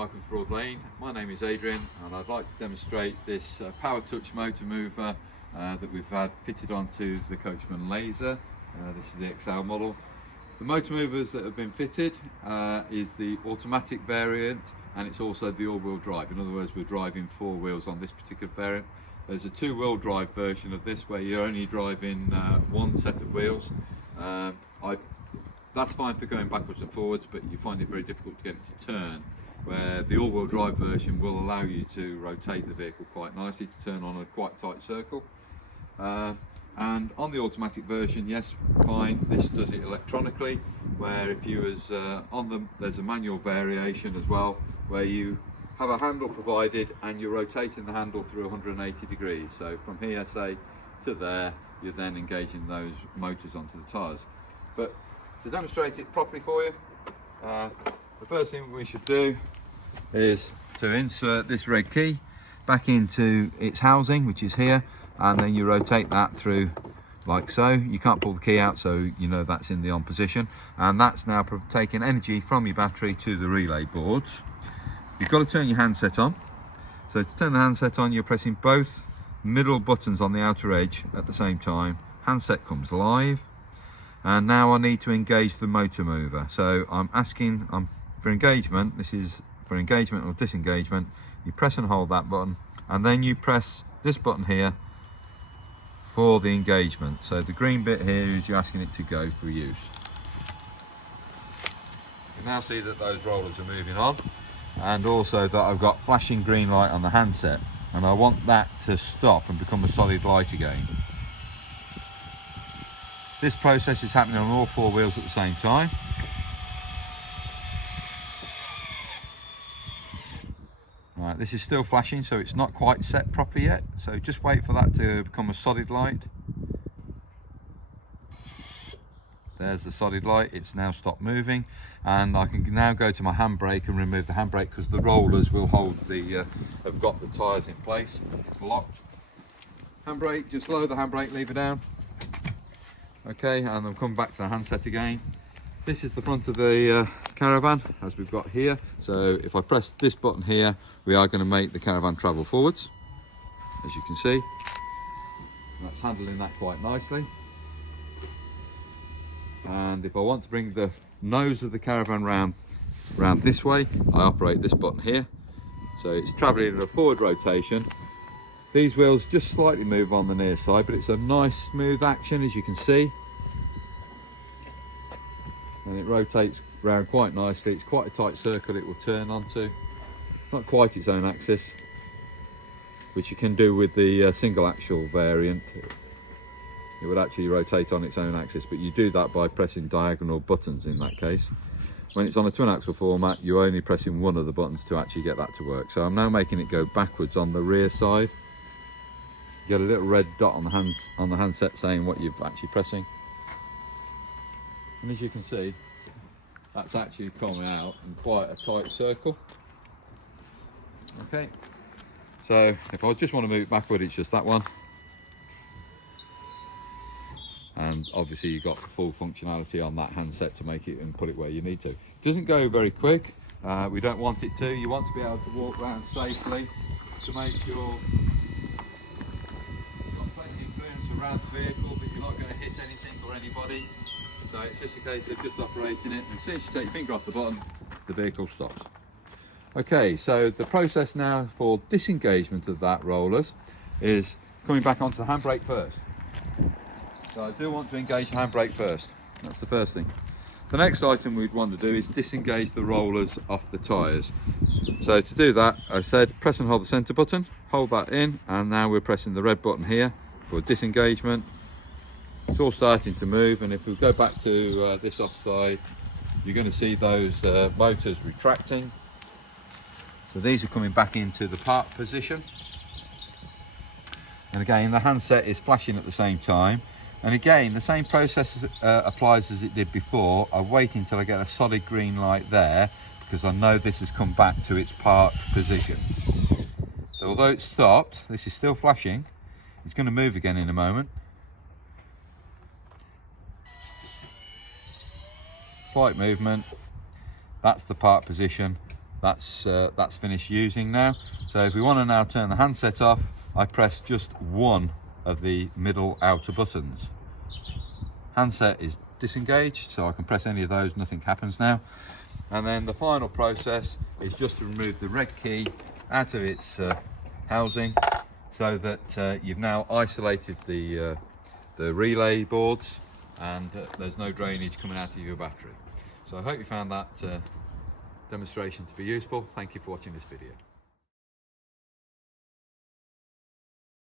welcome to Broadlane. My name is Adrian and I'd like to demonstrate this Powertouch motor mover that we've had fitted onto the Coachman Laser. This is the XL model. The motor movers that have been fitted is the automatic variant, and it's also the all-wheel drive. In other words, we're driving four wheels on this particular variant. There's a two-wheel drive version of this where you're only driving one set of wheels. That's fine for going backwards and forwards, but you find it very difficult to get it to turn, where the all-wheel drive version will allow you to rotate the vehicle quite nicely to turn on a quite tight circle. And on the automatic version, yes, fine, this does it electronically, where if you was there's a manual variation as well, where you have a handle provided and you're rotating the handle through 180 degrees. So from here, say, to there, you're then engaging those motors onto the tyres. But to demonstrate it properly for you, the first thing we should do is to insert this red key back into its housing, which is here, and then you rotate that through like so. You can't pull the key out, so you know that's in the on position, and that's now taking energy from your battery to the relay boards. You've got to turn your handset on. So to turn the handset on, you're pressing both middle buttons on the outer edge at the same time. Handset comes live, and now I need to engage the motor mover. So I'm asking for engagement. This is for engagement or disengagement. You press and hold that button, and then you press this button here for the engagement. So the green bit here is you're asking it to go for use. You can now see that those rollers are moving on, and also that I've got flashing green light on the handset, and I want that to stop and become a solid light again. This process is happening on all four wheels at the same time. Right, this is still flashing, so it's not quite set properly yet, so just wait for that to become a solid light. There's the solid light. It's now stopped moving, and I can now go to my handbrake and remove the handbrake, because the rollers will hold have got the tyres in place. It's locked. Handbrake, just lower the handbrake, lever down. Okay, and then come back to the handset again. This is the front of the caravan, as we've got here. So if I press this button here, we are going to make the caravan travel forwards, as you can see. That's handling that quite nicely. And if I want to bring the nose of the caravan round this way, I operate this button here. So it's travelling in a forward rotation. These wheels just slightly move on the near side, but it's a nice smooth action, as you can see. And it rotates round quite nicely. It's quite a tight circle it will turn onto. Not quite its own axis, which you can do with the single axle variant. It would actually rotate on its own axis, but you do that by pressing diagonal buttons in that case. When it's on a twin axle format, you're only pressing one of the buttons to actually get that to work. So I'm now making it go backwards on the rear side. You get a little red dot on the handset saying what you're actually pressing. And as you can see, that's actually coming out in quite a tight circle. Okay, so if I just want to move it backward, it's just that one. And obviously you've got the full functionality on that handset to make it and put it where you need to. It doesn't go very quick. We don't want it to. You want to be able to walk around safely to make sure you've got plenty of clearance around the vehicle, but you're not going to hit anything or anybody. So it's just a case of just operating it, and as soon as you take your finger off the button, the vehicle stops. Okay, so the process now for disengagement of that rollers is coming back onto the handbrake first. So I do want to engage the handbrake first. That's the first thing. The next item we'd want to do is disengage the rollers off the tyres. So to do that, I said press and hold the centre button, hold that in, and now we're pressing the red button here for disengagement. It's all starting to move, and if we go back to this offside, you're going to see those motors retracting. So these are coming back into the park position. And again, the handset is flashing at the same time. And again, the same process applies as it did before. I wait until I get a solid green light there, because I know this has come back to its parked position. So although it's stopped, this is still flashing. It's going to move again in a moment. Slight movement. That's the park position. that's finished using now. So if we want to now turn the handset off, I press just one of the middle outer buttons. Handset is disengaged, so I can press any of those, nothing happens now. And then the final process is just to remove the red key out of its housing, so that you've now isolated the relay boards, and there's no drainage coming out of your battery. So I hope you found that demonstration to be useful. Thank you for watching this video.